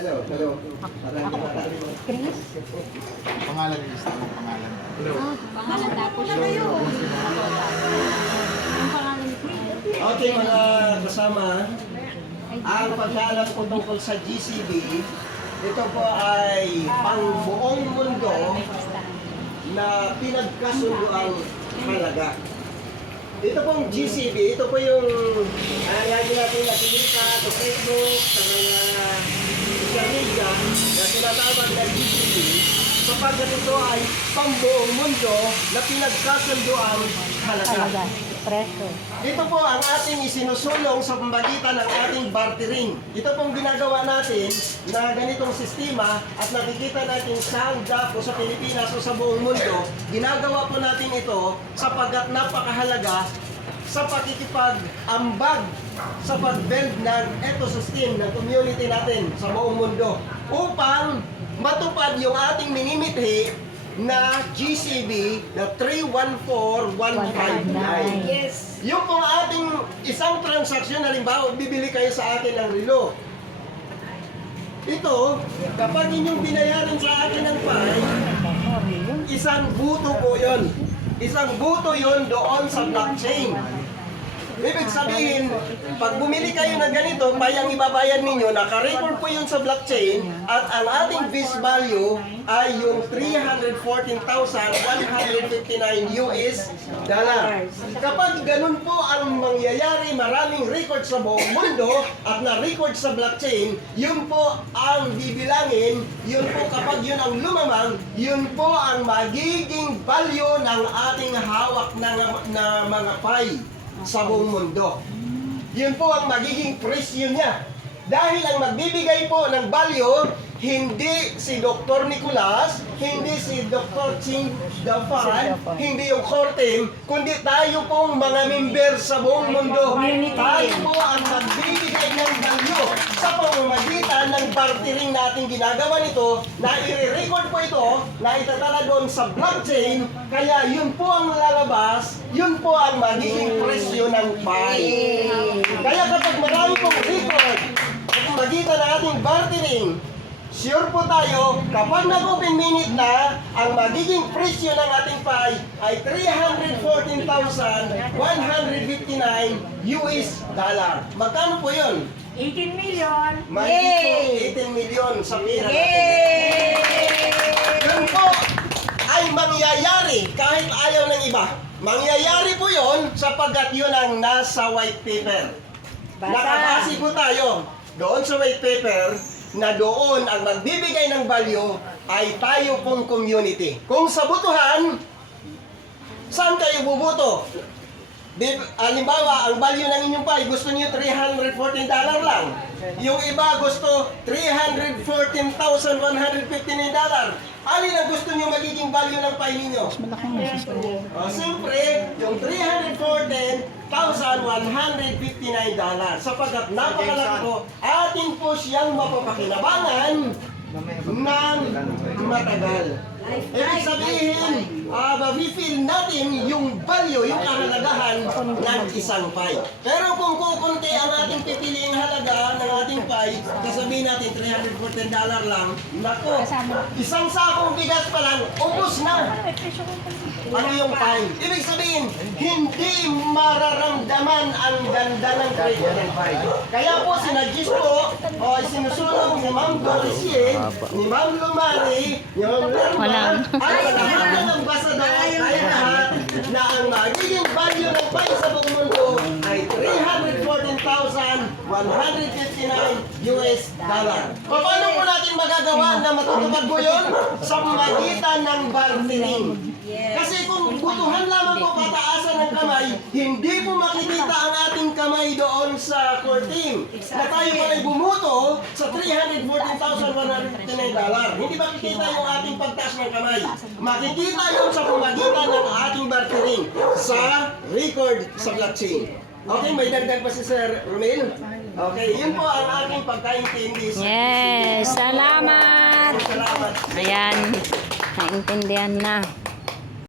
Hello, hello. Chris? Pangalan niya, pangalan. Pangalan tapos yung pangalan ni Chris. Okay, mga kasama, ang pagkaalam ko tungkol sa GCB, ito po ay pang buong mundo na pinagkasunduang halaga. Ito pong GCB, ito po yung lagi natin nakikita sa Facebook, sa mga social media na tinatawag na GCB, sapagkat ito ay pang buong mundo na pinagkasunduang halaga. Preso. Ito po ang ating isinusulong sa pamamagitan ng ating bartering. Ito pong ginagawa natin na ganitong sistema at nakikita natin sa Hangda o sa Pilipinas o sa buong mundo. Ginagawa po natin ito sapagkat napakahalaga sa pakikipag-ambag sa pag-build ng ecosystem ng community natin sa buong mundo upang matupad yung ating minimithi na GCB na 314159. Yes. Yung pong ating isang transaksyon, halimbawa, bibili kayo sa akin ng relo. Ito, kapag inyong binayaran sa akin ng fine, isang buto po yun. Isang buto yun doon sa blockchain. Ibig sabihin, pag bumili kayo ng ganito, payang ibabayad ninyo, naka-record po yun sa blockchain, at ang ating base value ay yung 314,159 US dollar. Kapag ganun po ang mangyayari, maraming record sa buong mundo at na-record sa blockchain, yun po ang bibilangin, yun po kapag yun ang lumamang, yun po ang magiging value ng ating hawak na mga pay sa buong mundo. Yun po ang magiging presyo niya. Dahil ang magbibigay po ng value, hindi si Dr. Nicolas, hindi si Dr. Ching Dafan, hindi yung core team, kundi tayo pong mga member sa buong mundo. Tayo po ang magbibigay ng value sa pamamagitan ng bartering natin ginagawa nito, na i-record po ito, na itatala doon sa blockchain, kaya yun po ang lalabas, yun po ang magiging presyo ng pay. Kaya kapag marami pong record, sa pamamagitan ng ating bartering, sure po tayo, kapag nag-open minute na, ang magiging presyo ng ating pay ay 314,159 US dollar. Magkano po yun? 18 million. Magiging 18 million sa pira natin. Yun po ay mangyayari kahit ayaw ng iba. Mangyayari po yun sapagkat yun ang nasa white paper. Nakabase po tayo doon sa white paper na doon ang magbibigay ng value ay tayo pong community. Kung sa butuhan, saan kayo bubuto? Halimbawa, ang value ng inyong pay, gusto niyo $314 lang. Yung iba gusto $314,159. Alin ang gusto niyo magiging value ng pay ninyo? Siyempre, yung $314,159. Sapagkat napakalaki po, atin po siyang mapapakinabangan ng matagal. Ibig sabihin, ma-feel natin yung value, yung kahalagahan ng isang pay. Pero kung kukunti ang ating pipiliing halaga ng ating pay, sasabihin natin $314 lang, nako, isang sakong bigas pa lang, ubos na. Ano yung pay? Ibig sabihin, hindi mararamdaman ang ganda ng presyo ng pay. Kaya po, sinadjust po, o sinusulong ni Ma'am Doricien, ni Ma'am Lumari, ni Ma'am Lerma, ay lahat ng ambasador, ay lahat na ang magiging value ng pay sa buong mundo ay 314,159 US dollar. Paano po natin magagawa na matutupad po yun? Sa magitan ng bartering. Kasi kung butuhan lamang po pataasan ng kamay, hindi po makikita ang ating kamay doon sa courting. Na tayo pa ay bumuto sa $314,159. Hindi makikita yung ating pagtaas ng kamay. Makikita yun sa pamagitan ng ating bartering sa record sa blockchain. Okay, may dagdag pa si Sir Romel? Okay, yun po ang ating pagkaintindi. Yes, salamat. Salamat. Ayan, naintindihan na.